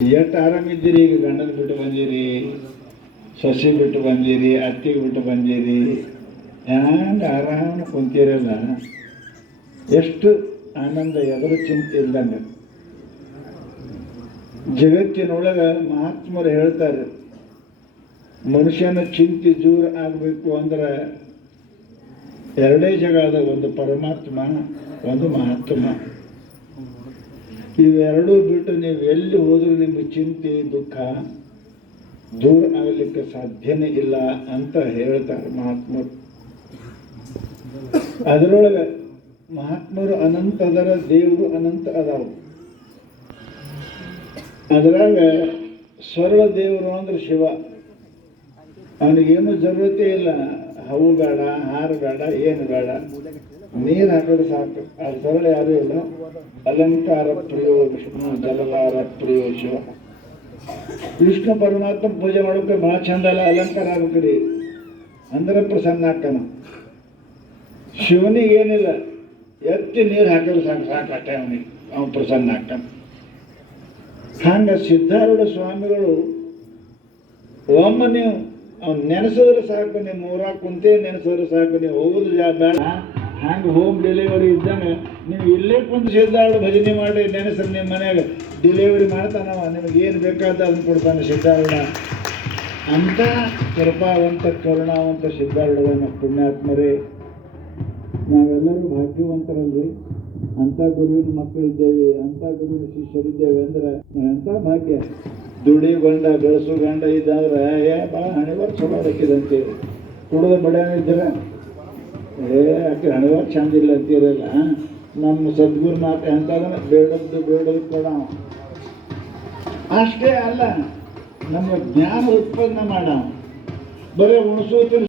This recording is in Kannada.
ಎಷ್ಟು ಆರಾಮಿದ್ದೀರಿ? ಈಗ ಗಂಡನ ಬಿಟ್ಟು ಬಂದಿರಿ, ಸೊಸೆ ಬಿಟ್ಟು ಬಂದಿರಿ, ಅತ್ತಿಗೆ ಬಿಟ್ಟು ಬಂದಿರಿ, ಹ್ಯಾಂಗ ಆರಾಮ ಕುಂತಿರಲ್ಲ. ಎಷ್ಟು ಆನಂದ, ಎದುರು ಚಿಂತೆ ಇಲ್ದಂಗೆ. ಜಗತ್ತಿನೊಳಗೆ ಮಹಾತ್ಮರು ಹೇಳ್ತಾರೆ, ಮನುಷ್ಯನ ಚಿಂತೆ ದೂರ ಆಗಬೇಕು ಅಂದ್ರೆ ಎರಡೇ ಜಾಗ ಅದ, ಒಂದು ಪರಮಾತ್ಮ, ಒಂದು ಮಹಾತ್ಮ. ಇವೆರಡೂ ಬಿಟ್ಟು ನೀವು ಎಲ್ಲಿ ಹೋದ್ರೂ ನಿಮ್ಮ ಚಿಂತೆ ದುಃಖ ದೂರ ಆಗಲಿಕ್ಕೆ ಸಾಧ್ಯನೇ ಇಲ್ಲ ಅಂತ ಹೇಳ್ತಾರೆ ಮಹಾತ್ಮರು. ಅದರೊಳಗೆ ಮಹಾತ್ಮರು ಅನಂತ ಅದರ, ದೇವರು ಅನಂತ ಅದಾವ. ಅದರಾಗ ಸರ್ವ ದೇವರು ಅಂದ್ರೆ ಶಿವ. ಅವನಿಗೇನು ಜರುರತೆ ಇಲ್ಲ, ಹವು ಬೇಡ, ಹಾರ ಬೇಡ, ಏನು ಬೇಡ, ನೀರು ಹಾಕಿದ್ರೆ ಸಾಕು. ಅದು ಸರಳ ಯಾರೂ ಇಲ್ಲ. ಅಲಂಕಾರ ಪ್ರಿಯೋ ವಿಷ್ಣು, ಜಲಧಾರ ಪ್ರಿಯೋ ಶಿವ. ವಿಷ್ಣು ಪರಮಾತ್ಮ ಪೂಜೆ ಮಾಡೋಕೆ ಭಾಳ ಚಂದ ಅಲ್ಲ, ಅಲಂಕಾರ ಆಗ್ಬೇಕ್ರಿ, ಅಂದ್ರೆ ಪ್ರಸನ್ನ ಆಗ್ತಾನ. ಶಿವನಿಗೇನಿಲ್ಲ, ಎತ್ತಿ ನೀರು ಹಾಕಿದ್ರೆ ಸಾಕು, ಸಾಕಟ್ಟೆ ಅವನಿಗೆ, ಅವನು ಪ್ರಸನ್ನ ಆಗ್ತಾನೆ. ಹಂಗ ಸಿದ್ಧಾರೂಢ ಸ್ವಾಮಿಗಳು ಒಮ್ಮ ನೀವು ಅವ್ನು ನೆನೆಸಿದ್ರೆ ಸಾಕು, ನೀವು ಊರಾಗ ಕುಂತೇ ನೆನೆಸಿದ್ರೆ ಸಾಕು, ನೀವು ಹೋಗೋದು ಬೇಡ. ಹಂಗೆ ಹೋಮ್ ಡೆಲಿವರಿ ಇದ್ದಂಗೆ ನೀವು ಇಲ್ಲೇ ಕುಂತು ಸಿದ್ಧಾರೂಢ ಭಜನೆ ಮಾಡಿ ನೆನೆಸ್ರೆ ನಿಮ್ಮ ಮನೆಯಾಗ ಡೆಲಿವರಿ ಮಾಡ್ತಾನವ, ನಿಮಗೇನು ಬೇಕಾದ ಅದನ್ನು ಕೊಡ್ತಾನೆ ಸಿದ್ಧಾರೂಢ. ಅಂಥ ಕೃಪಾವಂತ ಕರುಣಾವಂತ ಸಿದ್ಧಾರೂಢನ ಪುಣ್ಯಾತ್ಮರೇ. ನಾವೆಲ್ಲರೂ ಭಾಗ್ಯವಂತರಲ್ಲಿ. ಅಂಥ ಗುರುವಿನ ಮಕ್ಕಳಿದ್ದೇವೆ, ಅಂಥ ಗುರುವಿನ ಶಿಷ್ಯರಿದ್ದೇವೆ ಅಂದ್ರೆ ಎಂಥ ಭಾಗ್ಯ. ದುಡಿಗೊಂಡ ಬೆಳೆಸು ಗಂಡ ಇದ್ದಾದ್ರೆ ಭಾಳ ಹಣೆವಾರ ಚಲೋ ಹಾಕಿದಂತೀವಿ. ಕುಡಿದ ಬಡಿಯಿದ್ರೆ ಆಕೆ ಹಣೆವಾರ ಚಂದಿಲ್ಲ ಅಂತೀರಲ್ಲ. ನಮ್ಮ ಸದ್ಗುರು ಮಾತು ಎಂಥದನ್ನ ಬೇಡದ್ದು ಕೊಡ. ಅಷ್ಟೇ ಅಲ್ಲ, ನಮ್ಮ ಜ್ಞಾನ ಉತ್ಪನ್ನ ಮಾಡ, ಬರೀ ಉಣಿಸೋದು